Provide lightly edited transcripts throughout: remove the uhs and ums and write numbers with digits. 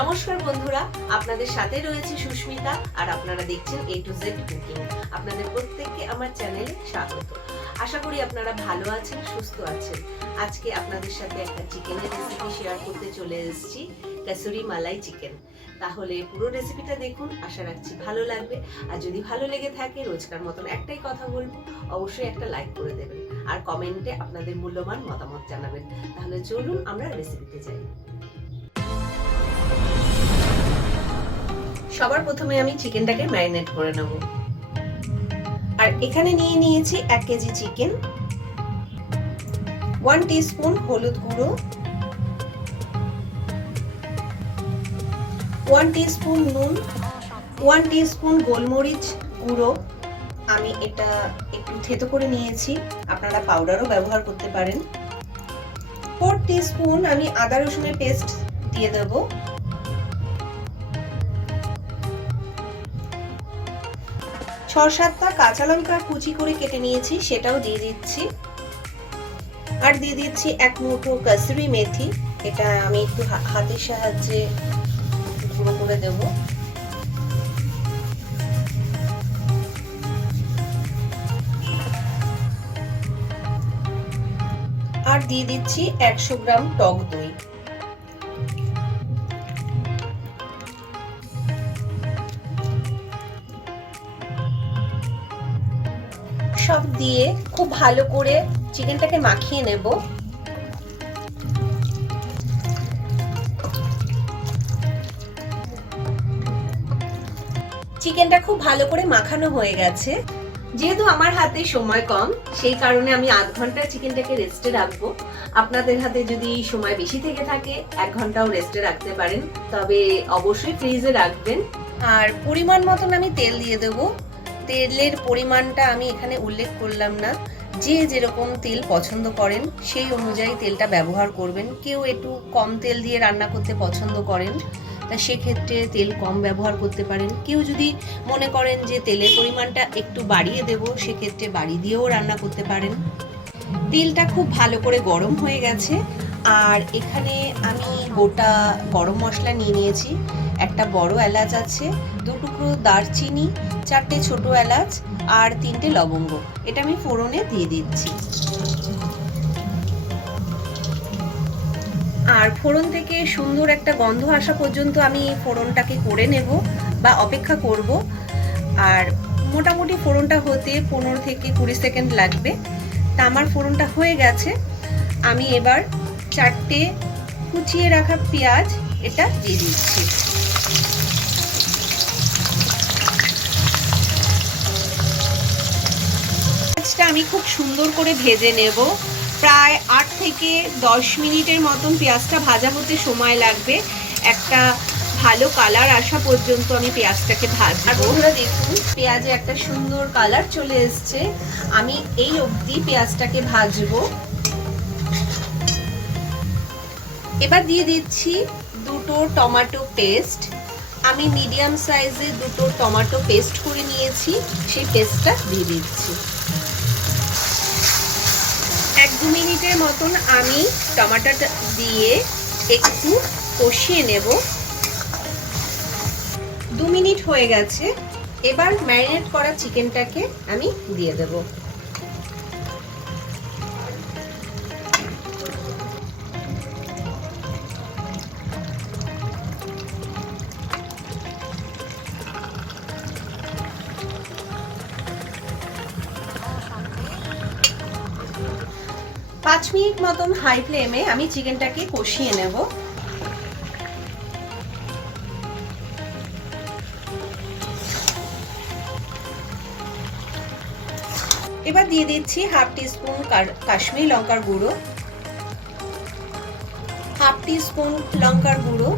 নমস্কার বন্ধুরা, আপনাদের সাথে রয়েছে সুস্মিতা আর আপনারা দেখছেন A to Z কুকিং। আপনাদের প্রত্যেককে আমার চ্যানেলে স্বাগত। আশা করি আপনারা ভালো আছেন, সুস্থ আছেন। আজকে আপনাদের সাথে একটা চিকেনের রেসিপি শেয়ার করতে চলে এসেছি, কাসুরি মালাই চিকেন। তাহলে পুরো রেসিপিটা দেখুন, আশা রাখছি ভালো লাগবে। আর যদি ভালো লেগে থাকে, রোজকার মতন একটাই কথা বলবো, অবশ্যই একটা লাইক করে দেবেন আর কমেন্টে আপনাদের মূল্যবান মতামত জানাবেন। তাহলে চলুন আমরা রেসিপিতে যাই। সবার প্রথমে আমি চিকেনটাকে ম্যারিনেট করে নেব। আর এখানে নিয়ে নিয়েছি 1 কেজি চিকেন, 1 টিস্পুন হলুদ গুঁড়ো, 1 টিস্পুন নুন, 1 টিস্পুন গোলমরিচ গুঁড়ো। আমি এটা একটু থেতো করে নিয়েছি, আপনারা পাউডারও ব্যবহার করতে পারেন। 4 টিস্পুন আমি আদা রসুনের পেস্ট দিয়ে দেব। 6-7টা কাঁচা লঙ্কা কুচি করে কেটে নিয়েছি, সেটাও দিয়ে দিচ্ছি। আর দিয়ে দিচ্ছি 1 মুঠো কাসুরি মেথি, এটা আমি একটু হাতের সাহায্যে গুঁড়ো করে দেব। আর দিয়ে দিচ্ছি 100 গ্রাম টক দই। সব দিয়ে খুব ভালো করে চিকেনটাকে মাখিয়ে নেব। চিকেনটা খুব ভালো করে মাখানো হয়ে গেছে। যেহেতু আমার হাতে সময় কম, সেই কারণে আমি আধ ঘন্টা চিকেনটাকে রেস্টে রাখবো। আপনাদের হাতে যদি সময় বেশি থেকে থাকে 1 ঘন্টাও রেস্টে রাখতে পারেন, তবে অবশ্যই ফ্রিজে রাখবেন। আর পরিমাণ মতন আমি তেল দিয়ে দেবো। তেলের পরিমাণটা আমি এখানে উল্লেখ করলাম না, যে যেরকম তেল পছন্দ করেন সেই অনুযায়ী তেলটা ব্যবহার করবেন। কেউ একটু কম তেল দিয়ে রান্না করতে পছন্দ করেন, তা সেক্ষেত্রে তেল কম ব্যবহার করতে পারেন। কেউ যদি মনে করেন যে তেলের পরিমাণটা একটু বাড়িয়ে দেব, সেক্ষেত্রে বাড়ি দিয়েও রান্না করতে পারেন। তেলটা খুব ভালো করে গরম হয়ে গেছে। আর এখানে আমি গোটা গরম মশলা নিয়ে নিয়েছি। একটা বড় এলাচ আছে, 2 টুকরো দারচিনি, 4টে ছোট এলাচ আর 3টে লবঙ্গ। এটা আমি ফোড়নে দিয়ে দিচ্ছি। আর ফোড়ন থেকে সুন্দর একটা গন্ধ আসা পর্যন্ত আমি ফোড়নটাকে করে নেব বা অপেক্ষা করব। আর মোটামুটি ফোড়নটা হতে 15 থেকে 20 সেকেন্ড লাগবে। তা আমার ফোড়নটা হয়ে গেছে। আমি এবার 4টে কুচিয়ে রাখা পেঁয়াজ এটা দিয়ে দিচ্ছি। পেঁয়াজটা আমি খুব সুন্দর করে ভেজে নেব। প্রায় 8 থেকে 10 মিনিটের মতন পেঁয়াজটা ভাজা হতে সময় লাগবে। একটা ভালো কালার আসা পর্যন্ত আমি পেঁয়াজটাকে ভাজবো। আর বন্ধুরা দেখুন, পেঁয়াজে একটা সুন্দর কালার চলে এসছে। আমি এই অবধি পেঁয়াজটাকে ভাজবো। এবার দিয়ে দিচ্ছি 2টো টমেটো পেস্ট। আমি মিডিয়াম সাইজে 2টো টমেটো পেস্ট করে নিয়েছি, সেই পেস্টটা দিয়ে দিচ্ছি। 1-2 মিনিটের মতন আমি টমেটোটা দিয়ে একটু কষিয়ে নেব। 2 মিনিট হয়ে গেছে। এবার ম্যারিনেট করা চিকেনটাকে আমি দিয়ে দেব। পাঁচ মিনিট মতন হাই ফ্লেমে আমি চিকেনটাকে কষিয়ে নেব। এবার দিয়ে দিচ্ছি 1/2 টিস্পুন কাশ্মীরি লঙ্কার গুঁড়ো, 1/2 টিস্পুন লঙ্কার গুঁড়ো,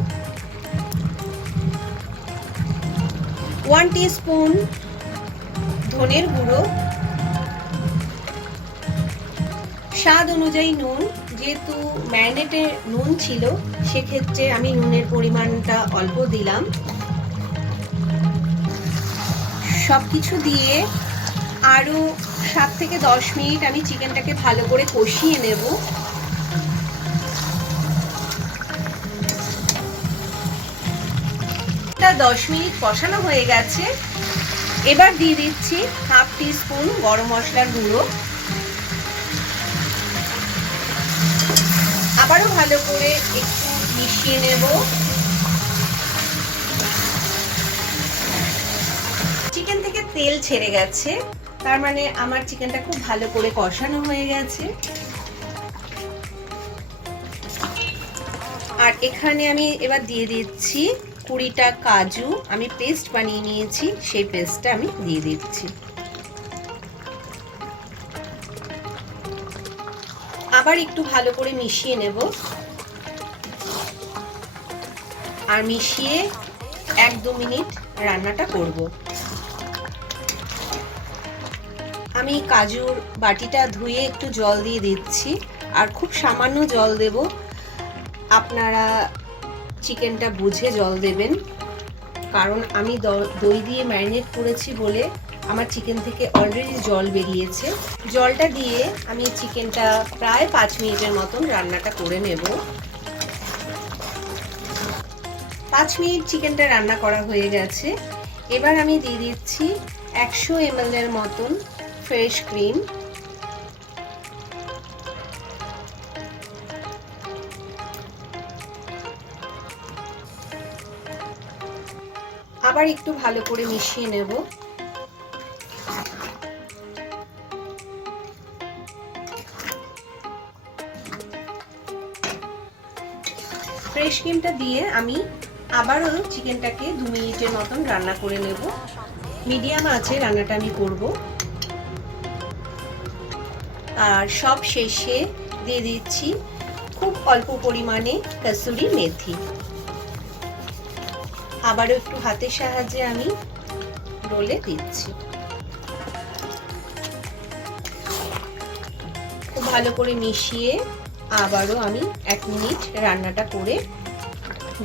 1 টিস্পুন ধনের গুঁড়ো, স্বাদ অনুযায়ী নুন। যেহেতু ম্যারিনেটে নুন ছিল, সেক্ষেত্রে আমি নুনের পরিমাণটা অল্প দিলাম। সবকিছু দিয়ে আরও 7 থেকে 10 মিনিট আমি চিকেনটাকে ভালো করে কষিয়ে নেব। 10 মিনিট কষানো হয়ে গেছে। এবার দিয়ে দিচ্ছি হাফ টিস্পুন গরম মশলার গুঁড়ো। আবারও ভালো করে একটু মিশিয়ে নেব। চিকেন থেকে তেল ছেড়ে গেছে, তার মানে আমার চিকেনটা খুব ভালো করে কষানো হয়ে গেছে। আর এখানে আমি এবার দিয়ে দিচ্ছি 20টা কাজু, আমি পেস্ট বানিয়ে নিয়েছি, সেই পেস্টটা আমি দিয়ে দিচ্ছি। আবার একটু ভালো করে মিশিয়ে নেব। আর মিশিয়ে 1-2 মিনিট রান্নাটা করব। আমি কাজুর বাটিটা ধুয়ে একটু জল দিয়ে দিচ্ছি, আর খুব সামান্য জল দেব। আপনারা চিকেনটা বুঝে জল দেবেন, কারণ আমি দই দিয়ে ম্যারিনেট করেছি বলে আমার চিকেন থেকে অলরেডি জল বেরিয়েছে। জলটা দিয়ে আমি চিকেনটা প্রায় 5 মিনিটের মতন রান্নাটা করে নেব। 5 মিনিট চিকেনটা রান্না করা হয়ে গেছে। এবার আমি দিয়ে দিচ্ছি 100 ml এর মতন ফ্রেশ ক্রিম। আবার একটু ভালো করে মিশিয়ে নেব। ফ্রেশ ক্রিমটা দিয়ে আমি আবারও চিকেনটাকে 2 মিনিটের মতন রান্না করে নেব। মিডিয়াম আছে রান্নাটা আমি করব। আর সব শেষে দিয়ে দিচ্ছি খুব অল্প পরিমাণে কসুরি মেথি। আবারও একটু হাতের সাহায্যে আমি ডলে দিচ্ছি। খুব ভালো করে মিশিয়ে আবারও আমি 1 মিনিট রান্নাটা করে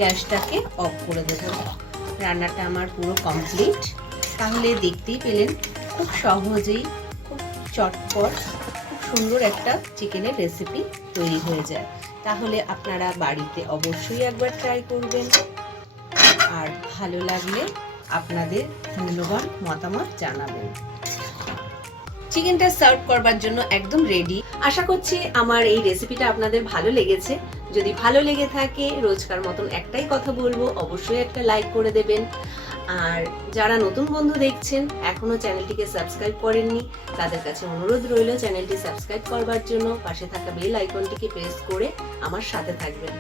গ্যাসটাকে অফ করে দেব। রান্নাটা আমার পুরো কমপ্লিট। তাহলে দেখতেই পেলেন খুব সহজেই, খুব চটপট, খুব সুন্দর একটা চিকেনের রেসিপি তৈরি হয়ে যায়। তাহলে আপনারা বাড়িতে অবশ্যই একবার ট্রাই করবেন, আর ভালো লাগলে আপনাদের মূল্যবান মতামত জানাবেন। চিকেনটা সার্ভ করবার জন্য একদম রেডি। আশা করছি আমার এই রেসিপিটা আপনাদের ভালো লেগেছে। যদি ভালো লেগে থাকে, রোজকার মতন একটাই কথা বলবো, অবশ্যই একটা লাইক করে দেবেন। আর যারা নতুন বন্ধু দেখছেন, এখনো চ্যানেলটিকে সাবস্ক্রাইব করেননি, তাদের কাছে অনুরোধ রইল চ্যানেলটি সাবস্ক্রাইব করবার জন্য। পাশে থাকা বেল আইকনটিকে প্রেস করে আমার সাথে থাকবেন।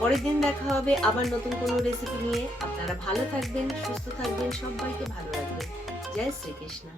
পরের দিন দেখা হবে আবার নতুন কোনো রেসিপি নিয়ে। আপনারা ভালো থাকবেন, সুস্থ থাকবেন, সবাইকে ভালো রাখবেন। জয় শ্রীকৃষ্ণ।